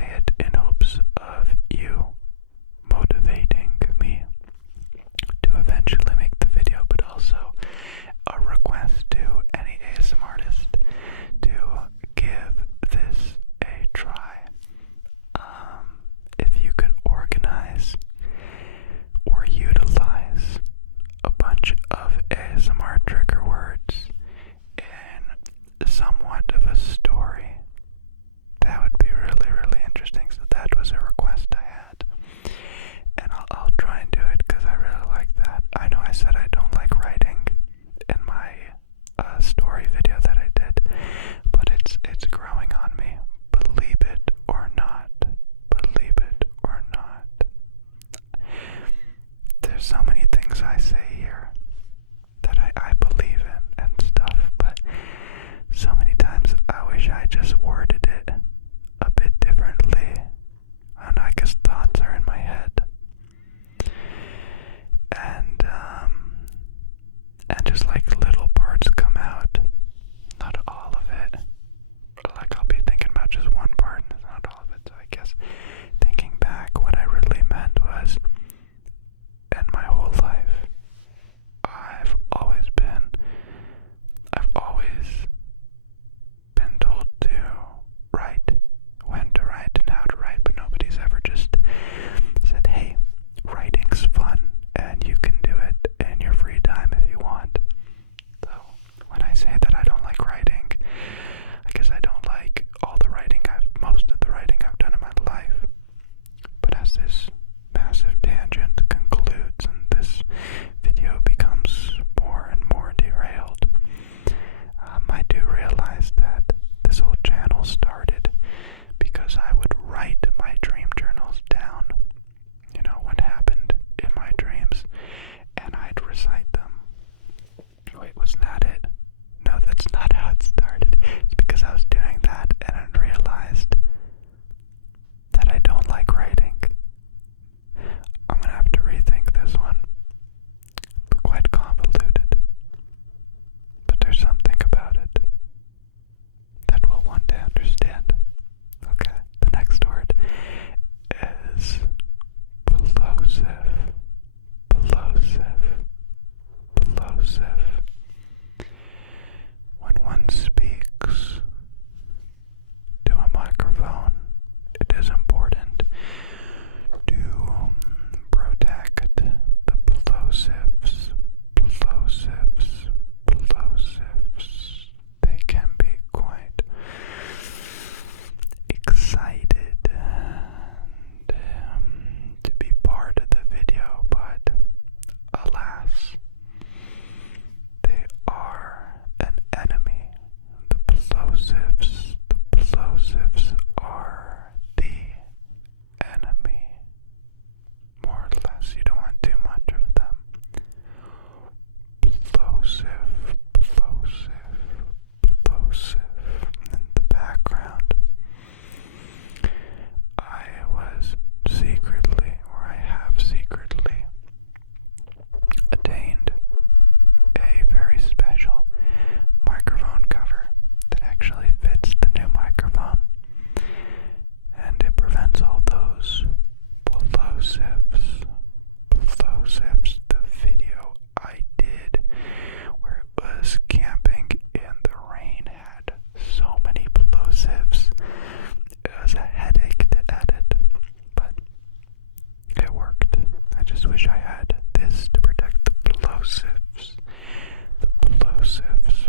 say it in hopes of you motivating me to eventually make the video, but also a request to any ASM artist to give this a try. If you could organize or utilize a bunch of ASMR trigger words in somewhat of a story, that would be really, really interesting. So that was a request I had, and I'll try and do it because I really like that. I know I said I don't like writing in my story video that I did, but it's growing on me. Believe it or not. Believe it or not. There's so many things I say here that I believe in and stuff, but so many times I wish I just worded it a bit differently. I don't know, I guess thoughts are in my head. And just like little parts come out, not all of it. Like I'll be thinking about just one part and not all of it. So I guess thinking back, what I really meant was, in my whole life, I've always been told to write, when to write and how to write, but nobody's ever just said, hey, writing's fun and you can do it in your free time if you want. So when I say that I don't like writing, I guess I don't like most of the writing I've done in my life. But as this massive tangent concludes and this video becomes more and more derailed, I do realize that this whole channel started because I would write my dream journals down, what happened in my dreams, and I'd recite them. Wait, wasn't that it? No, that's not how it started. It's because I was doing that and I realized that I don't like writing. I'm gonna have to rethink this one. It's quite convoluted, but there's something about it that we'll want to understand. Okay, the next word is plosive. Plosive. Plosive. When one speaks to a microphone, it is important to protect the plosives. Plosives. Plosives. They can be quite excited to be part of the video, but alas, they are an enemy. The plosives are the enemy. More or less, you don't want too much of them. Plosive. In the background, I have secretly attained a very special microphone cover that actually fits the new microphone, and it prevents all those plosives. The video I did where it was camping in the rain had so many plosives. It was a headache to edit, but it worked. I just wish I had this to protect the plosives. The plosives.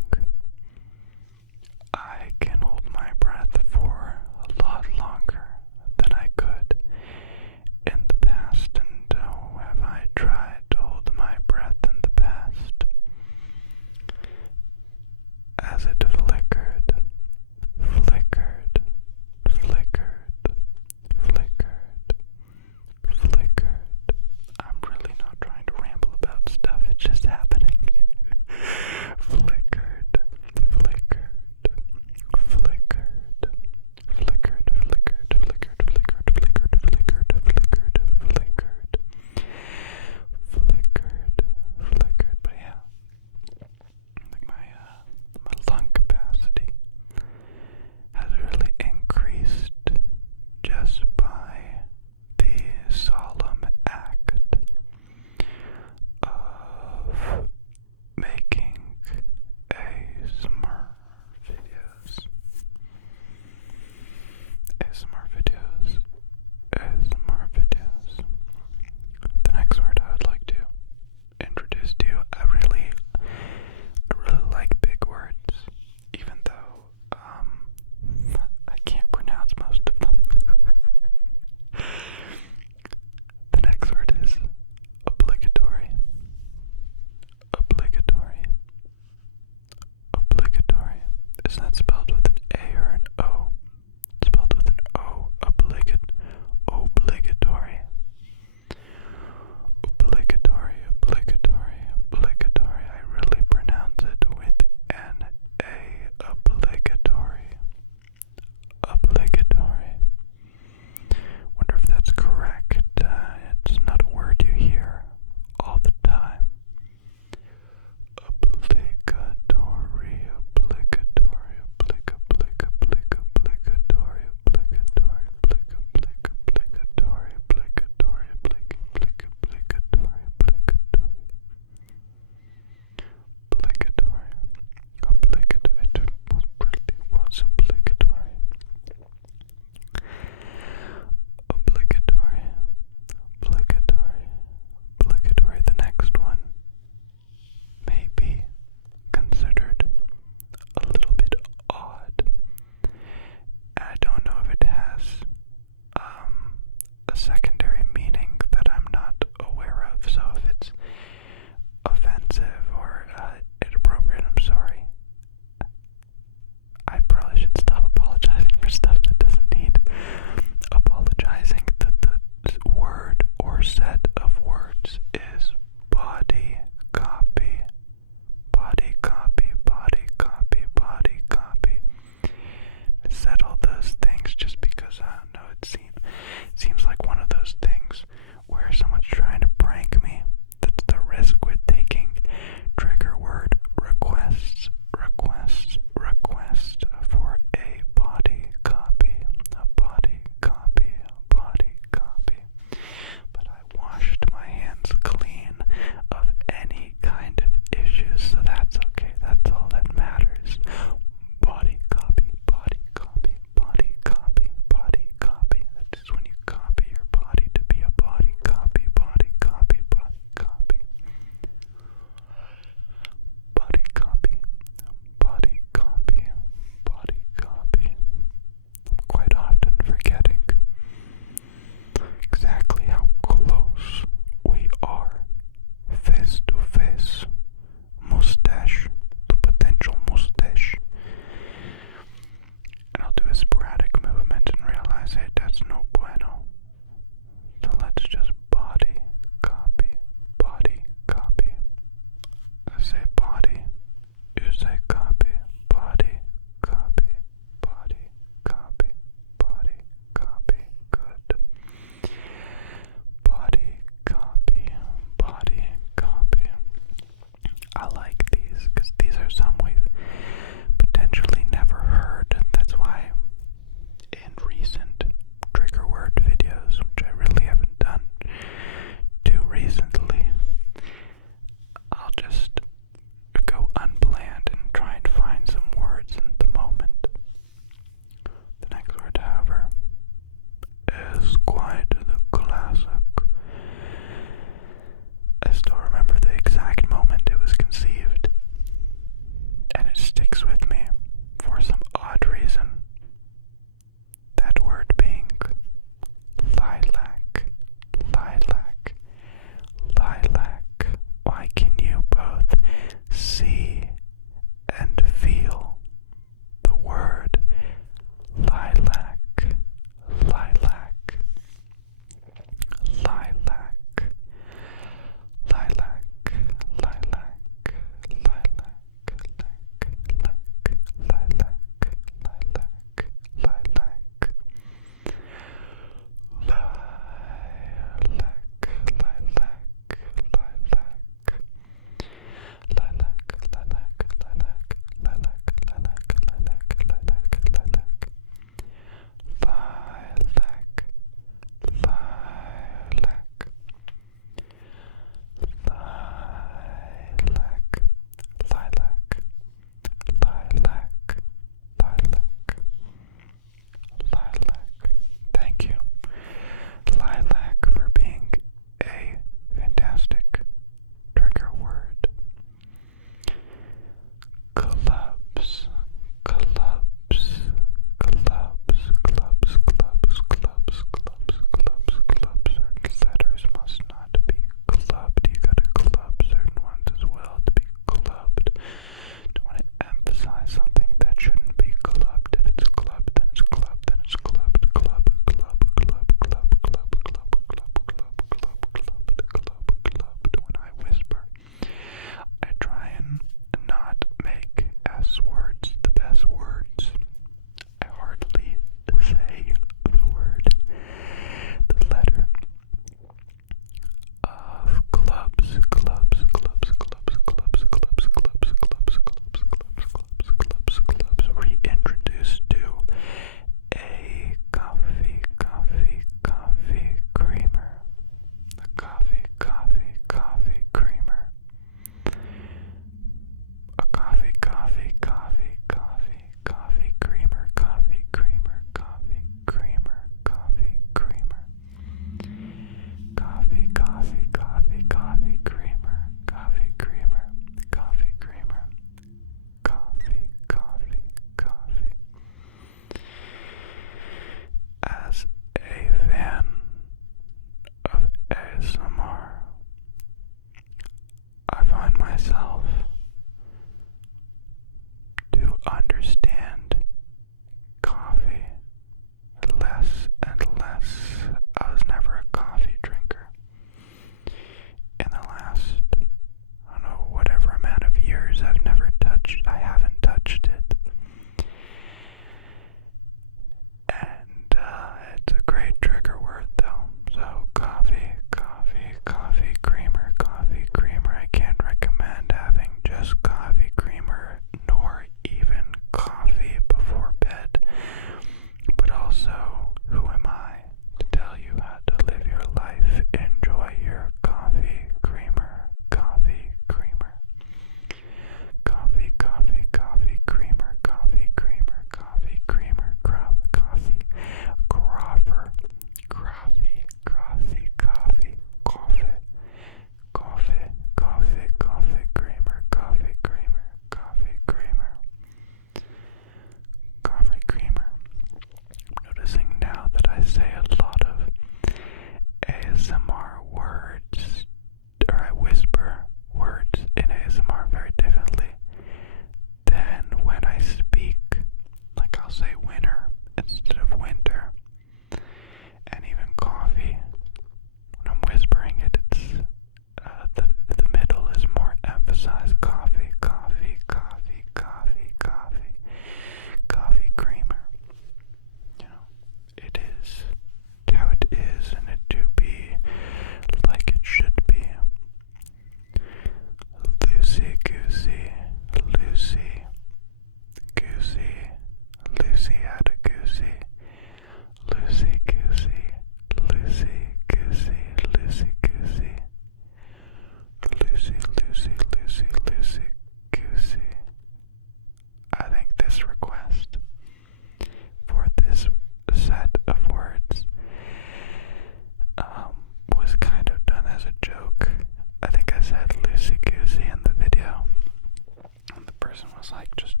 like just